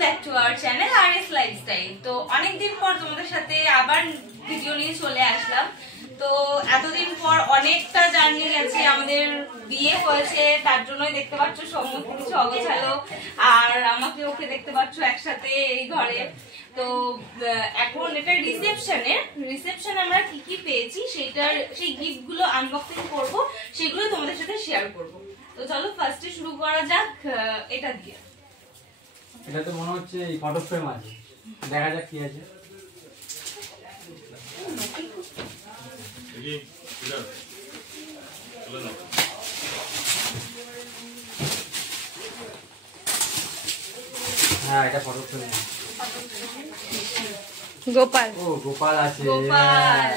Back to our channel RS lifestyle. তো অনেকদিন পর তোমাদের সাথে আবার ভিডিও নিয়ে চলে আসলাম। তো এতদিন পর অনেকটা জার্নি গেছে, আমাদের বিয়ে হয়েছে, তার জন্যই দেখতে পাচ্ছ সমস্ত কিছু অগোছালো, আর আমাকে ওকে দেখতে পাচ্ছ একসাথে এই ঘরে। তো এখন এটা রিসেপশনে আমরা কি কি পেয়েছি সেই গিফট গুলো আনবক্সিং করব, সেগুলো তোমাদের সাথে শেয়ার করব। তো চলো ফার্স্টে শুরু করা যাক এটা দিয়ে। এটা তো মনে হচ্ছে এই ফটো ফ্রেম আছে, দেখা যাক কি আছে। হ্যাঁ, এটা ফটো ফ্রেম। গোপাল, ও গোপাল আছে,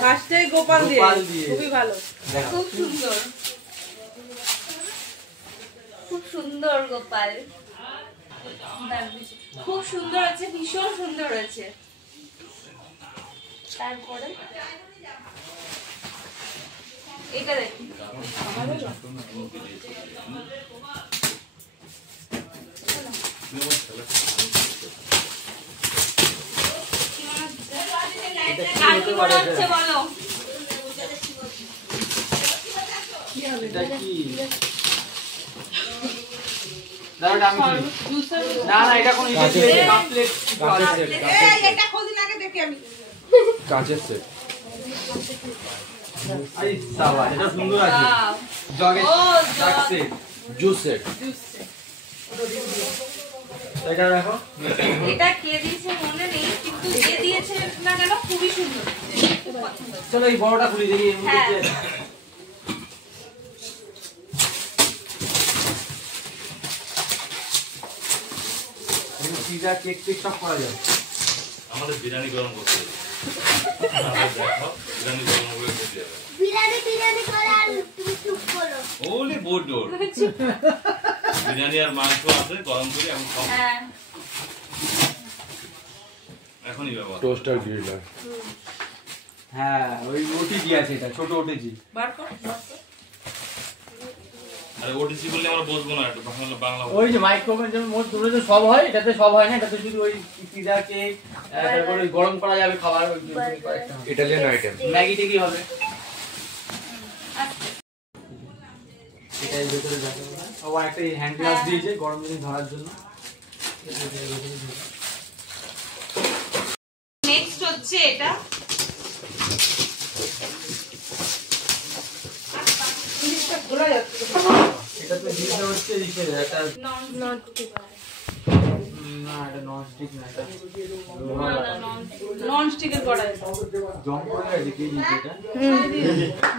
ফার্স্টে গোপাল দিয়ে, খুবই ভালো, খুব সুন্দর, খুব সুন্দর গোপাল, খুব সুন্দর আছে, ভীষণ সুন্দর আছে। তারপরে এটা দেখি, বলো এটা কি? না না, এটা কোন কাঁচের সেট। আরে সাবা, এটা সুন্দর আছে। জগের সেট, জুস সেট। এটা দেখো, এটা কে দিয়েছে মনে নেই, কিন্তু যে দিয়েছে না কেন খুবই সুন্দর। চলো এই বড়টা খুলি দেখি। পিজা, কেক টেক সব করা যায়। আমাদের বিরিয়ানি গরম করতে হবে। দেখো বিরিয়ানি গরম করে দিতে হবে। বিরিয়ানি করে আর তুমি চুপ করো। ওলি বোর্ড ডোর। বিরিয়ানি আর মাংস আছে গরম করে এখন খাও। হ্যাঁ, এখনই বাবা টোস্টার গ্রিলার। হ্যাঁ, ওই ওটিজি আছে, এটা ছোট ওটিজি। বার কর। আরে ওটিসি বললে আমরা বসবো না, একটু বাংলা। ওই যে মাইক্রোওভেন যেমন মোট দুটো যে সব হয়, এটাতে সব হয় না, এটাতে শুধু ওই পিজা, কেক, তারপর ওই গরম করা যাবে খাবার, ওই কয়েকটা ইটালিয়ান আইটেম। ম্যাগি টেকি হবে। এটাই ভেতরে রাখা হবে। ও একটা হ্যান্ড গ্লাস দিয়েছে গরম জিনিস ধরার জন্য। নেক্সট হচ্ছে এটা, এটা তো জিনিসটা হচ্ছে এটা নন স্টিক, না, এটা নন স্টিক না, এটা নন স্টিকের কড়াই। জং করে আছে কি এটা?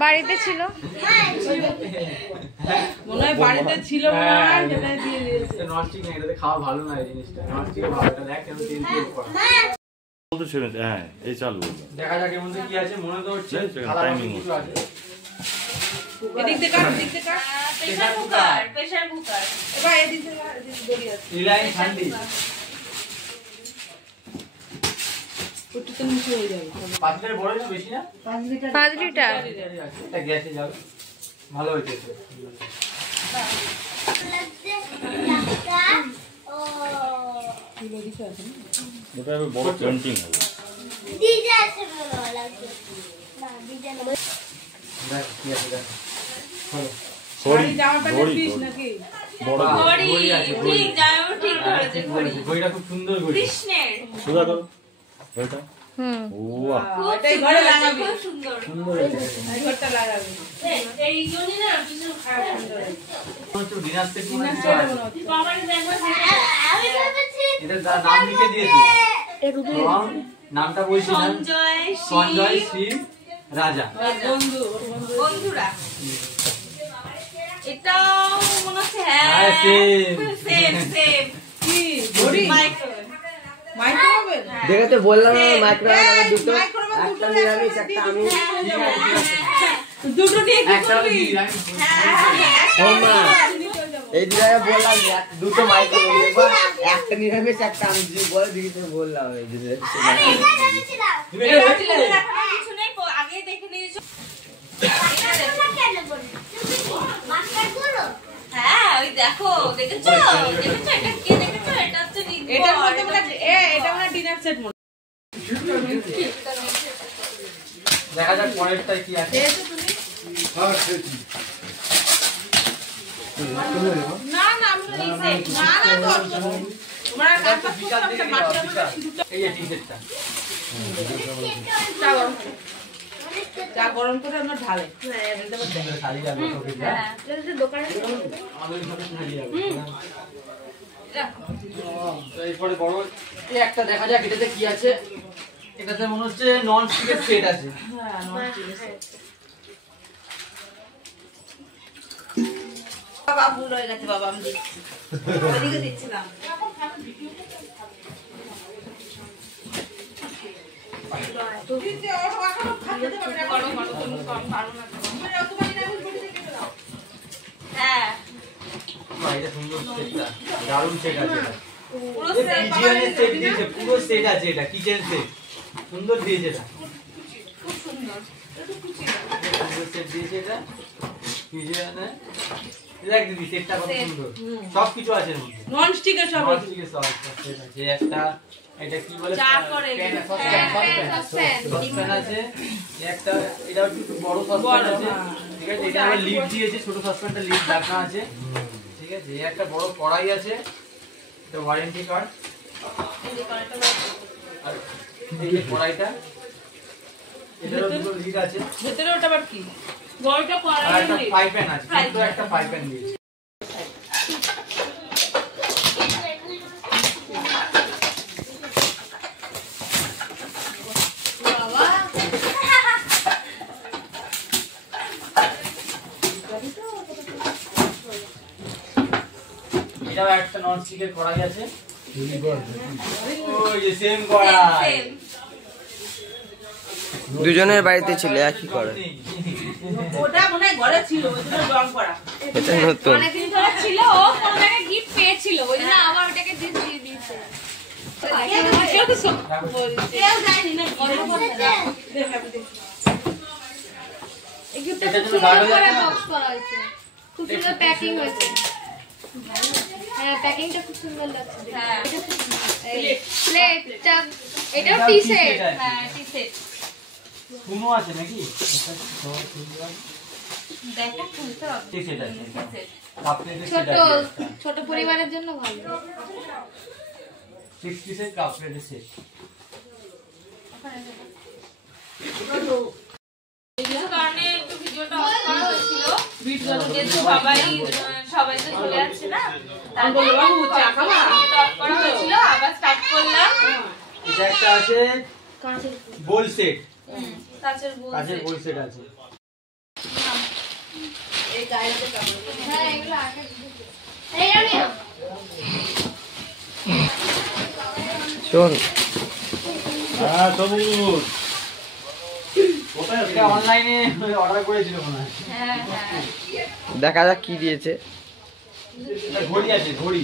বাড়িতে ছিল, মনে হয় বাড়িতে ছিল না, সেটা দিয়ে দিয়েছে। এটা নন স্টিক না, এটাতে খাওয়া ভালো না, এই জিনিসটা নন স্টিক ভালো। এটা দেখ কেমন তেল তেল করা। বলতে ছিল হ্যাঁ, এই চালু দেখা যাক এর মধ্যে কি আছে। মনে তো হচ্ছে টাইমিং কিছু আছে। এদিক থেকে কাট, এদিক থেকে কাট। প্রেসার কুকার, এবার এদিক থেকে বেরিয়ে আসে। রিলায়েন্স হ্যান্ডি। ওটা তো নিচে হয়ে যাবে। 5 লিটার বড় না, বেশি না? 5 লিটার। এটা গ্যাসে যাবে, ভালো হয়েছে। ওটা বড় পেন্টিং হবে। ডিজে আছে ভালো লাগছে না, ডিজে না। দেখ কি আছে, দেখ। চলো। সরি জামাটা পিস নাকি? বড় ঘড়ি, ঠিক জানো, ঠিক ধরেছে ঘড়ি। ঘড়িটা খুব সুন্দর ঘড়ি। কৃষ্ণের। সুদা দাও ওইটা। ওয়া এটাই ঘরে লাগাবি, খুব সুন্দর। সুন্দর হয়েছে। এই ঘরটা লাগাবি। এই জন্যই না কিছু খারাপ সুন্দর হয়েছে। একটু ডিনার সেট মনে হচ্ছে। বাবার দেখো, আমি ভেবেছি এটা নাম লিখে দিয়েছি। নামটা বলছি না, সঞ্জয় শ্রী রাজা। বন্ধুরা এটাও মনে হচ্ছে, হ্যাঁ হ্যাঁ, সেম কি ঘড়ি? মাইক্রোওয়েভ। দেখে তো বললাম না মাইক্রোওয়েভ দুটো, একটা নিরামিষ একটা আমি। দুটো নিয়ে কি একটা করবি? ও মা, এই দিকে বললাম দুটো মাইক্রোওয়েভ, একটা নিরামিষ একটা আমি বলে দিকে বললাম। এই দিকে আরে এটা ভেবেছিলাম, এটা কিছু নেই, আগে দেখে নিয়েছো। কেন বলি মাস্টার করো। হ্যাঁ ওই দেখো, দেখেছো এটা কে দেখেছো? এটা হচ্ছে এটার মধ্যে মানে পরেরটায় কি আছে? খেয়েছো তুমি? না না আমি তো নিচে। না না তো তোমরা কাজ করছো একটা মাছের মধ্যে সিঁদুরটা এই যে টি-শার্টটা। চা গরম করে আমরা ঢালে। শাড়ি যাবে তোকে যা। আমাদের সাথে শাড়ি যাবে। তো এরপরে বড় এই একটা দেখা যাক এটাতে কি আছে। এটাতে মনে হচ্ছে নন স্টিকের সেট আছে। হ্যাঁ নষ্ট বাবা ভুল হয়ে গেছে বাবা আমি দিচ্ছি ওদিকে দিচ্ছিলাম হ্যাঁ এটা সুন্দর সেটটা। দারুণ সেট আছে এটা। পুরো এই পিজিয়নের সেট দিয়েছে, পুরো সেট আছে এটা, কিচেন সেট। সুন্দর দিয়েছে এটা। খুব সুন্দর সুন্দর সেট দিয়েছে এটা। পিজিয়নে দেখ দিদি সেটটা কত সুন্দর। সব কিছু আছে এর মধ্যে। নন স্টিকের সব নন স্টিকের সব সেট আছে। একটা এটা কি বলে? চা করে প্যান, সসপ্যান। সসপ্যান আছে। এই একটা এটা একটু বড় সসপ্যান আছে। ঠিক আছে, এটা আবার লিড দিয়েছে, ছোট সসপ্যানটা লিড ঢাকা আছে। ঠিক আছে, এই একটা বড় কড়াই আছে। এটা ওয়ারেন্টি কার্ড। আর এই যে কড়াইটা এটারও দুটো লিড আছে। ভেতরে ওটা আবার কি? বড়টা আর কড়াই একটা ফ্রাই প্যান আছে। Fry ছোট একটা ফ্রাই প্যান দিয়েছে। এটাও একটা নন স্টিকের কড়াই আছে। ওই যে সেম কড়াই। সেম দুজনের বাড়িতে ছিল একই করে। ওটা মনে হয় ঘরে ছিল ওই জন্য রং করা। এটা নতুন। অনেকদিন ধরে ছিল ও কোনো জায়গায় গিফট পেয়েছিল ওই জন্য আবার ওটাকে দিয়ে দিয়েছে কেউ তো সব কেউ জানি না গল্প করতে দেখ আমি দেখি। এই গিফটটা এটার খুব জন্য সুন্দর গাঢ় করে যাচ্ছে না? বক্স করা হয়েছে খুব সুন্দর প্যাকিং হয়েছে হ্যাঁ প্যাকিংটা খুব সুন্দর লাগছে হ্যাঁ প্লেট চাপ এটাও টি সেট হ্যাঁ টি সেট স্পুনও আছে নাকি? দেখো খুলতে হবে টি সেট আছে। টি সেট কাপ প্লেটের ছোট সেট আছে। ছোট পরিবারের জন্য ভালো 6 পিসের কাপ প্লেটের সেট। কিছু কারণে একটু ভিডিওটা অফ করা হয়েছিল যেহেতু সবাই তো চলে যাচ্ছে না তার জন্য ভিডিওটা অফ করা হয়েছিল আবার স্টার্ট করলাম এটা একটা আছে বোল সেট। কাঁচের বোল কাঁচের বোল সেট আছে। হ্যাঁ এগুলো আগে এই আমি শোন হ্যাঁ সবুজ এটা অনলাইনে অর্ডার করেছিল মনে হয়। হ্যাঁ হ্যাঁ দেখা যাক কি দিয়েছে। এটা ঘড়ি আছে, ঘড়ি।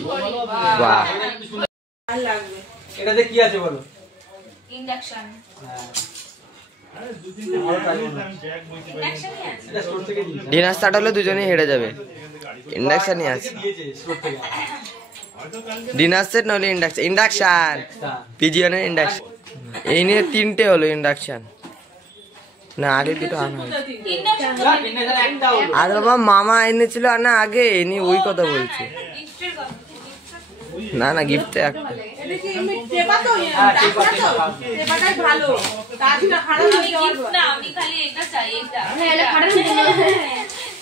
বাহ এটা একটু সুন্দর। আর লাগবে। এটাতে কি আছে বলো? ইন্ডাকশন হ্যাঁ, আরে দু তিনটে ভালো কাজ ইন্ডাকশনই আছে এটা স্টোর থেকে দিয়েছে। ডিনার স্টার্ট হলে দুজনেই হেরে যাবে। ইন্ডাকশনই আছে। দিয়েছে স্টোর থেকে। ডিনার সেট নইলে ইন্ডাকশন। ইন্ডাকশন পিজিয়নের ইন্ডাকশন। এই নিয়ে 3টে হলো ইন্ডাকশন। না আগে দুটো আনা হয়েছে। ইন্ডাকশন না, ইন্ডাকশন একটা হলো। আর বাবা মামা এনেছিল না আগে এনি ওই কথা বলছে। গিফটের কথা না না গিফট একটা। এটা কি এমনি টেপা তো হ্যাঁ, টেপা টেপা, তো টেপা। টেপাটাই ভালো তাছাড়া খারাপ আমি হয়ে যাওয়ার গিফট না আমি খালি এটা চাই এটা হ্যাঁ এটা খারাপ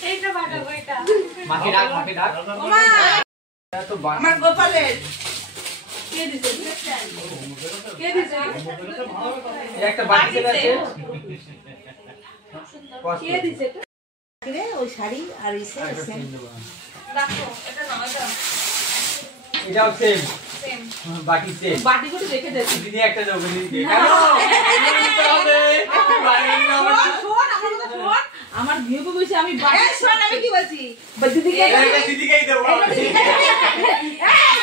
এইটা পাঠাবো এটা মাকে ডাক, মাকে ডাক। ওমা এটা তো বা- আমার গোপালের কে দিছে কে দিছে এই একটা বাটি সেট আছে। কে দিছে রে ওই শাড়ি আর ইসে সেম দেখো এটা নাও এটা এটাও সেম সেম বাটি সেম। বাটি করে রেখে দে দিদি একটা দেবো, দিদি কেন? এগুলো নিতে হবে। বাইরে নিতে হবে না। শোন আমার কথা শোন আমার বিয়ে বসে আমি বাটি শোন আমি কি বলছি দিদিকে এটা দিদিকেই দেবো।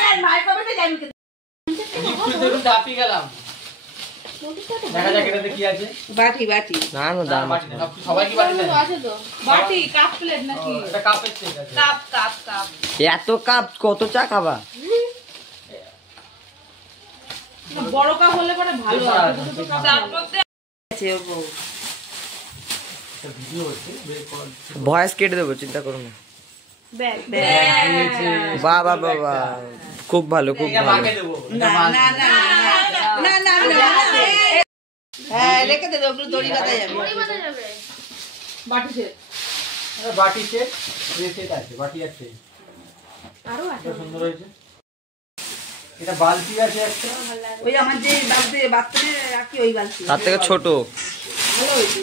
এই ভাই কবে যাবি গিফট দেবো, চাপি গেলাম। দেখা যাক এটাতে কি আছে। বাটি বাটি না না দাম বাটি না, সবাই কি বাটি দেয়? আছে তো বাটি কাপ প্লেট নাকি এটা কাপের সেট আছে। কাপ কাপ কাপ এত কাপ কত চা খাবা? বড় কাপ হলে পরে ভালো এবার হয় আছে। তার মধ্যে একটা ভিডিও হচ্ছে বের করার ভয়েস কেটে দেবো, চিন্তা করো না। ব্যাগ দিয়েছে। বাহ বাহ বাহ বাহ, খুব ভালো খুব এটা ভালো। মাকে দেবো, না এটা মা না না না না না হ্যাঁ রেখে দেবে, ওগুলো দড়ি বাঁধা যাবে। এটা বাটি সেট, এই সেট আছে, বাটি আছে। আরো এটা সুন্দর হয়েছে। এটা বালতি আছে একটা। ওই আমার যে বাথরুমে রাখি ওই বালতি। তার থেকে ছোট। ভালো হয়েছে।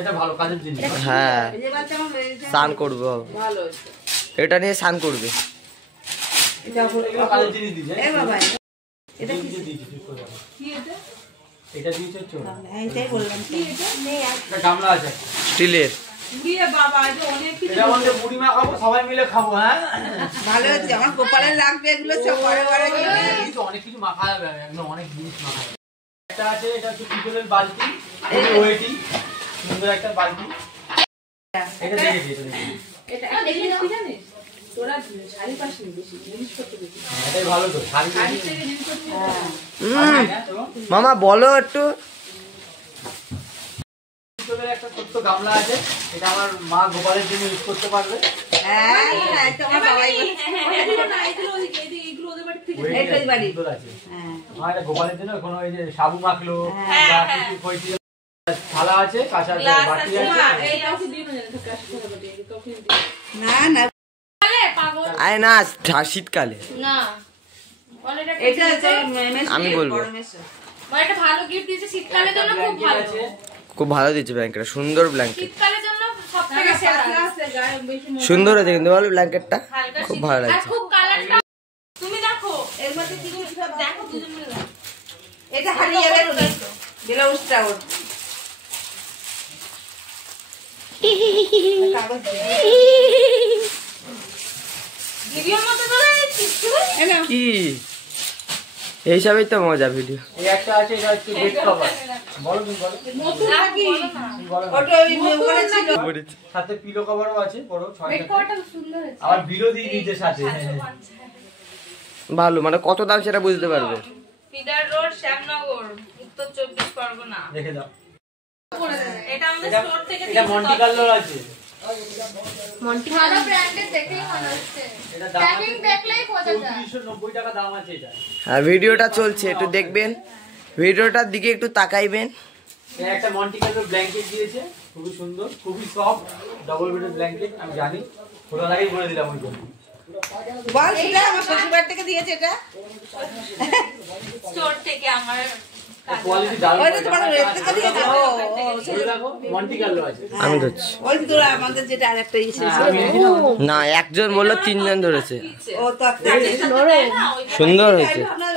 এটা ভালো কাজের জিনিস। হ্যাঁ, এই যে বালতি আমার হয়েছে। স্নান করবো, ভালো হয়েছে। এটা নিয়ে স্নান করবে। এটা এগুলো কাজের জিনিস দিয়েছে। এ বাবা এটা কি দিয়েছে ঠিক করে? কি এটা? এটা দিয়েছে তো। হ্যাঁ এটাই বললাম তো। এটা গামলা আছে। স্টিলের। এটা আমাদের মুড়ি মাখাবো, সবাই মিলে খাবো, হ্যাঁ? ভালো হয়েছে, আমার কপালে লাগবে এগুলো সব পরে পরে কিন্তু অনেক কিছু মাখা যাবে, একদম অনেক জিনিস মাখা যাবে। এটা আছে, এটা হচ্ছে পিতলের বালতি, ওয়েটি, সুন্দর একটা বালতি। এটা দেখেছি, এটা দেখেছি। এটাই ভালো তো, শাড়ি মামা বলো একটু। পিতলের একটা ছোট্ট গামলা আছে, এটা আমার মা গোপালের জন্য ইউজ করতে পারবে। হ্যাঁ এটা আমার বাবাই বলে। ওয়েটি এই বাড়ি। সুন্দর আছে। হ্যাঁ মা এটা গোপালের জন্য কোনো ওই যে সাবু মাখলো, হ্যাঁ, বা হ্যাঁ। কিছু খইটি, থালা আছে, কাঁসার গ্লাস বাটি আছে, আছে। এই না না আরে না, শীতকালে। না এটা হচ্ছে মেশো, আমি বলবো। বড় মেশো। মানে একটা ভালো গিফট দিয়েছে শীতকালের জন্য, খুব ব্ল্যাঙ্কেট ভালো। আছে। খুব ভালো দিচ্ছে ব্ল্যাঙ্কেটটা, সুন্দর ব্ল্যাঙ্কেট, শীতকালের জন্য সবথেকে সেরা। সুন্দর হয়েছে কিন্তু বলো ব্ল্যাঙ্কেটটা, হালকা খুব ভালো আর লাগছে। খুব কালারটা তুমি দেখো, এর মধ্যে কি কি সব দেখো দুজন মিলে দেখো। এটা হারিয়ে যাবে ওটা ব্লাউজটা ওর কাগজ দিয়ে। ভিডিওর মতো তোলা দিচ্ছিস কি এইসবই তো মজা ভিডিও। এই একটা আছে, এটা হচ্ছে বেড কভার। বলো তুমি বলো। তুমি বলো না। ওটা ওই ওখানে ছিল। সাথে পিলো কভারও আছে, বড় 6 বেড কভারটা খুব সুন্দর হয়েছে। আবার বিলো দিয়ে দিয়েছে সাথে। ভালো, মানে কত দাম সেটা বুঝতে পারবে। ফিডার রোড, শ্যামনগর, উত্তর 24 পরগনা। দেখে দাও। এটা আমাদের এটা স্টোর থেকে এটা মন্টি কার্লোর আছে। ভালো ব্র্যান্ডের দেখেই মনে হচ্ছে, এটা দাম প্যাকিং দেখলেই বোঝা যায়। 3490 টাকা দাম আছে এটা। আর ভিডিওটা চলছে, একটু দেখবেন, ভিডিওটার দিকে একটু তাকাইবেন। এটা একটা মন্টি কার্লোর ব্ল্যাঙ্কেট দিয়েছে, খুবই সুন্দর, খুবই সফট, ডাবল বেডের ব্ল্যাঙ্কেট। আমি জানি, খোলা লাগেই বলে দিলাম ওই জন্য। বল সেটা আমার শ্বশুরবাড়ি থেকে দিয়েছে এটা। স্টোর থেকে আমার কোয়ালিটি দারুণ। ওইটা তোমার রেট থেকে দিয়েছে। ও ওই দেখো মন্টি কার্লো আছে। আমি ধরছি ওই তো আমাদের যেটা আরেকটা ইসে হ্যাঁ, ছিল। আমি দেখি না। না, একজন বললো 3 জন ধরেছে, ও তো একটা সুন্দর হয়েছে। আপনার